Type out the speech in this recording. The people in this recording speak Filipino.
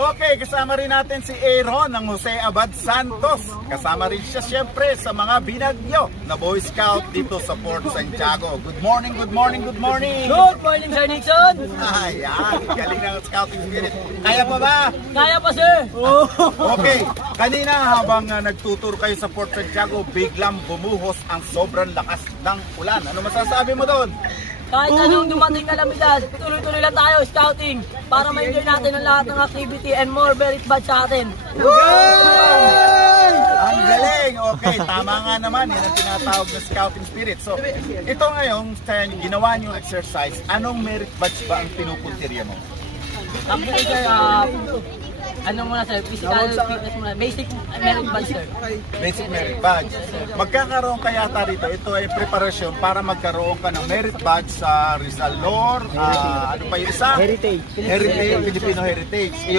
Okay, kasama rin natin si Aaron ng Jose Abad Santos. Kasama rin siya siyempre sa mga binagyo na Boy Scout dito sa Fort Santiago. Good morning, good morning, good morning! Good morning, Sir Nixon! Ayan, galing ng scouting spirit. Kaya pa ba? Kaya pa, sir! Okay, kanina habang nagtutur kayo sa Fort Santiago, biglang bumuhos ang sobrang lakas ng ulan. Ano masasabi mo doon? Kahit anong dumating na lamidad, tuloy-tuloy lang tayo scouting para ma-enjoy natin ang lahat ng activity and more merit badge sa atin. Ang galing! Okay, tama nga naman. Yan ang tinatawag na scouting spirit. So, ito ngayon, sa ginawa niyong exercise, anong merit badge ba ang pinupuntirya mo? Actually, sir, ano muna, sir, physical fitness muna, basic merit badge, sir. Basic merit badge. Magkakaroon ka yata rito, ito ay preparasyon para magkaroon ka ng merit badge sa Rizal Lore, ano pa yung isa? Heritage. Filipino Heritage. Iyon.